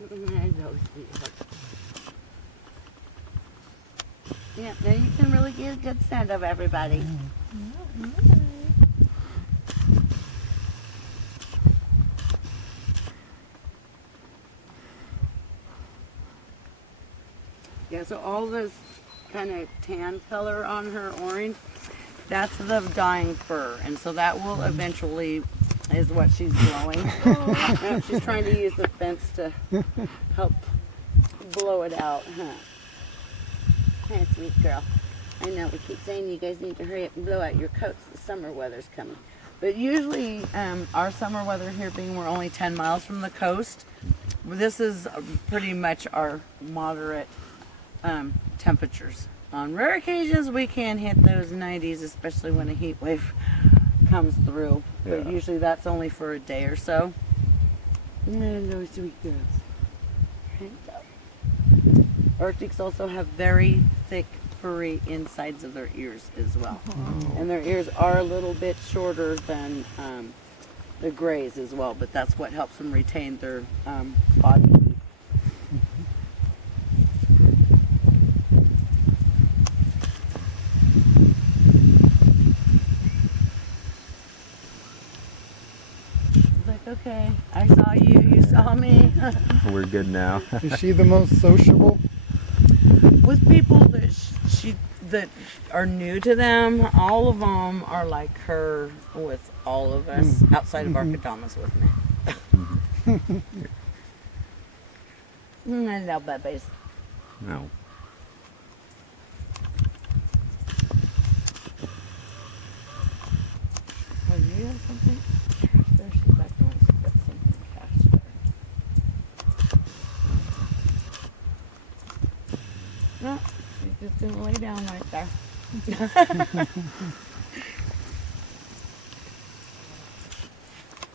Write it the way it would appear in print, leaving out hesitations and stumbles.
I know, sweetheart. Yeah, now you can really get a good scent of everybody. Yeah, so all this kind of tan color on her orange, that's the dying fur, and so that will eventually is what she's growing. She's trying to use the fence to help blow it out. Huh? Hey, sweet girl. I know we keep saying you guys need to hurry up and blow out your coats. The summer weather's coming. But usually our summer weather here being we're only 10 miles from the coast, this is pretty much our moderate temperatures. On rare occasions we can hit those 90s, especially when a heat wave comes through. But usually that's only for a day or so. No, sweet girls. Arctics also have very thick, furry insides of their ears as well. And their ears are a little bit shorter than the grays as well, but that's what helps them retain their body heat. Okay, I saw you, you saw me. We're good now. Is she the most sociable? With people that are new to them, all of them are like her with all of us, outside of Archidama's with me. I love babies. No. Oh, you have something? There she's back there. She's got something cast there. No, she's just gonna lay down right there.